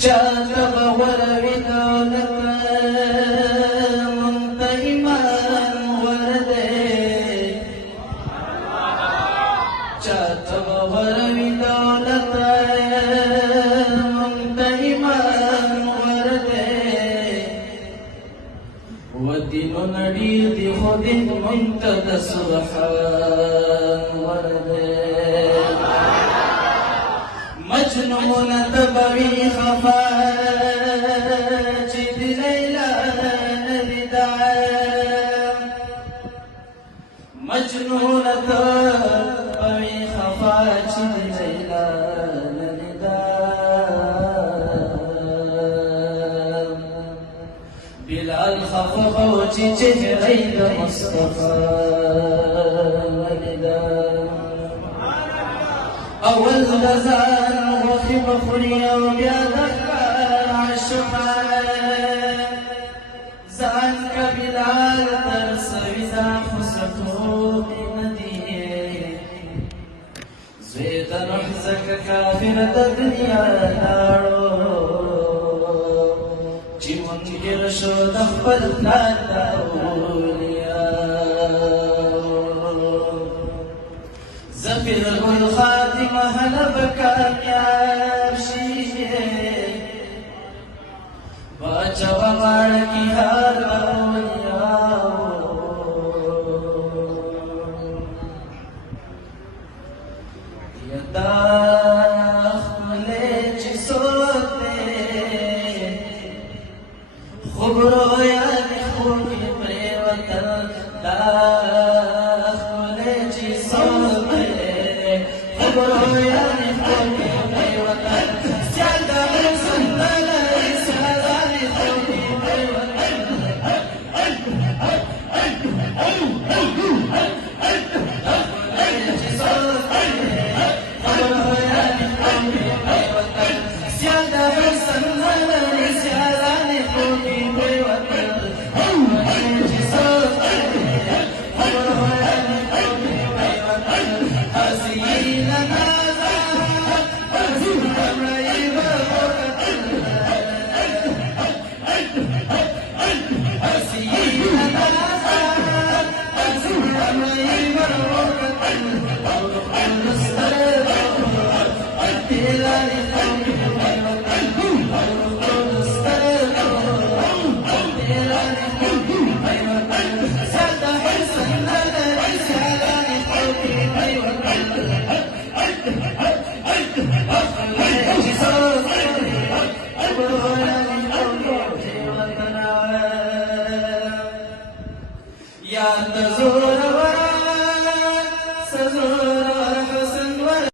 چاته به وروي دولت مونږ ته ایمان ور دی چاته به وروي دولت مونږ ته ایمان ور دی ودینونه ډېر دي خو دین مونږ ته د سبحان ور دی مجنون تبوي خفا چې د لیلا نداع مجنون تبوي خفا چې د لیلا نداع بلال خفا چې چهره د مصطفی نداع اول د ځان غوښې بخوري او بیا د ښکار عاشقه ځان که بلال ترسوي دا خو سټوبې نه دي زوی د نوح ځکه کافر د دنیا لاړو چې منکر شو د خپل پلار د زفر گل خاتمه هله به کامیاب شي واچوه غاړه کې هر اولیاو یدا ښکلی چې څوک دی خوب رویانې خوب یې پرېوتل دا ښکلی چې څوک دی یا تزور